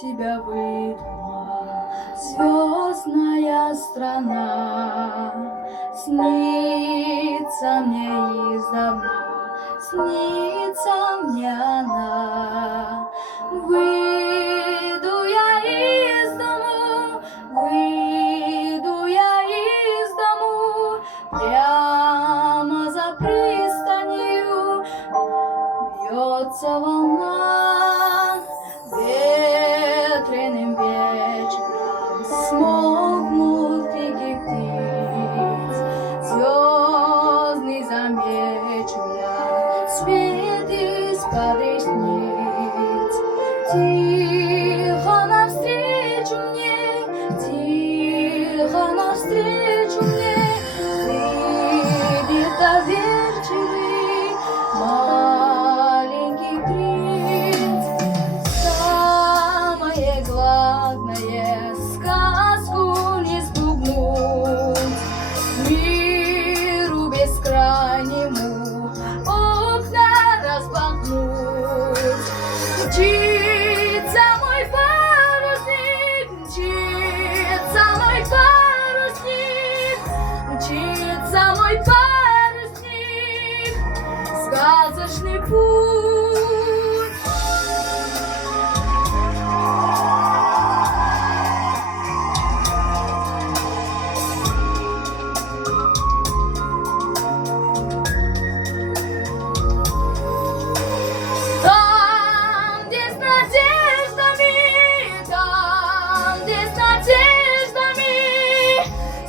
тебя выдумал, звездная страна. Снится мне издавна, снится мне она. Выйду я из дому, выйду я из дому, прямо за пристанью бьется волна. Ветреным вечером смолкнут крики птиц, звездный замечу я свет из-под ресниц. Тихо навстречу мне, тихо навстречу мне, глядит доверчивый маленький принц. Самое главное — сказку не спугнуть, миру бескрайнему окна распахнуть. Мчится мой парусник, мчится мой парусник, мчится мой парусник, сказочный путь.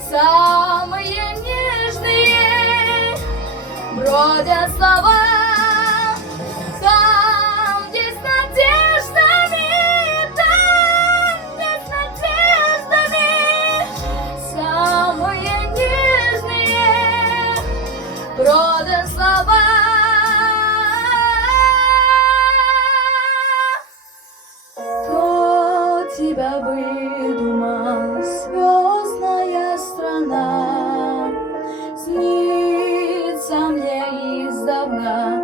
Самые нежные бродят слова, там, где с надеждами, там, где с надеждами. Самые нежные бродят слова. Кто тебя выдумал, звездная страна? Снится мне издавна,